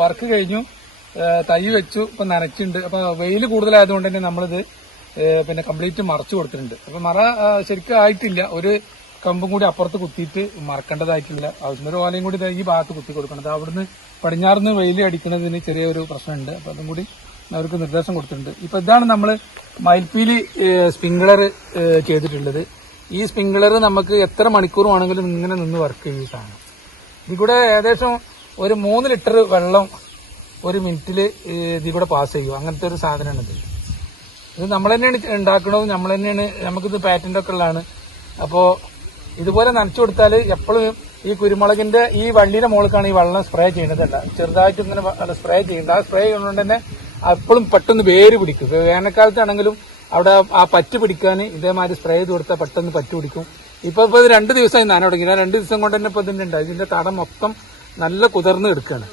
Work കഴിഞ്ഞു. തൈ വെച്ചു ഇപ്പൊ നനച്ചിട്ടുണ്ട്. അപ്പൊ വെയിൽ കൂടുതലായതുകൊണ്ട് തന്നെ നമ്മളിത് പിന്നെ കംപ്ലീറ്റ് മറച്ചു കൊടുത്തിട്ടുണ്ട്. അപ്പൊ മറ ശരിക്കും ആയിട്ടില്ല. ഒരു കമ്പും കൂടി അപ്പുറത്ത് കുത്തിയിട്ട് മറക്കേണ്ടതായിട്ടില്ല ആവശ്യം ഒരു ഓലയും കൂടി ഈ ഭാഗത്ത് കുത്തി കൊടുക്കണം. അവിടുന്ന് പടിഞ്ഞാറുന്ന് വെയിൽ അടിക്കുന്നതിന് ചെറിയൊരു പ്രശ്നമുണ്ട്. അപ്പൊ അതും കൂടി അവർക്ക് നിർദ്ദേശം കൊടുത്തിട്ടുണ്ട്. ഇപ്പൊ ഇതാണ് നമ്മൾ മയിൽപ്പീലി സ്പ്രിംഗ്ലർ ചെയ്തിട്ടുള്ളത്. ഈ സ്പ്രിംഗ്ലർ നമുക്ക് എത്ര മണിക്കൂർ വേണമെങ്കിലും ഇങ്ങനെ നിന്ന് വർക്ക് ചെയ്തിട്ടാണ് ഇതിൽ കൂടെ ഏകദേശം ഒരു മൂന്ന് ലിറ്റർ വെള്ളം ഒരു മിനിറ്റിൽ ഇതിലൂടെ പാസ് ചെയ്യും. അങ്ങനത്തെ ഒരു സാധനമാണ് ഇത്. ഇത് നമ്മൾ തന്നെയാണ് ഉണ്ടാക്കുന്നത് നമ്മൾ തന്നെയാണ് നമുക്കിത് പാറ്റന്റ് ഒക്കെ ഉള്ളതാണ്. അപ്പോൾ ഇതുപോലെ നനച്ചു കൊടുത്താൽ എപ്പോഴും ഈ കുരുമുളകിന്റെ ഈ വള്ളിയുടെ മുകൾക്കാണ് ഈ വെള്ളം സ്പ്രേ ചെയ്യുന്നതല്ല ചെറുതായിട്ട് ഇങ്ങനെ സ്പ്രേ ചെയ്യുന്നത് ആ സ്പ്രേ ചെയ്യുന്നതുകൊണ്ട് തന്നെ എപ്പോഴും പെട്ടെന്ന് വേര് പിടിക്കും. വേനൽക്കാലത്താണെങ്കിലും അവിടെ ആ പറ്റ് പിടിക്കാൻ ഇതേമാതിരി സ്പ്രേ ചെയ്ത് കൊടുത്താൽ പെട്ടെന്ന് പറ്റ് പിടിക്കും. ഇപ്പൊ ഇപ്പൊ ഇത് രണ്ട് ദിവസമായി നന തുടങ്ങി രണ്ട് ദിവസം കൊണ്ട് തന്നെ ഇപ്പൊ ഇതിന്റെ ഉണ്ടായി. ഇതിന്റെ തടം മൊത്തം നല്ല കുതിർന്ന് എടുക്കുകയാണ്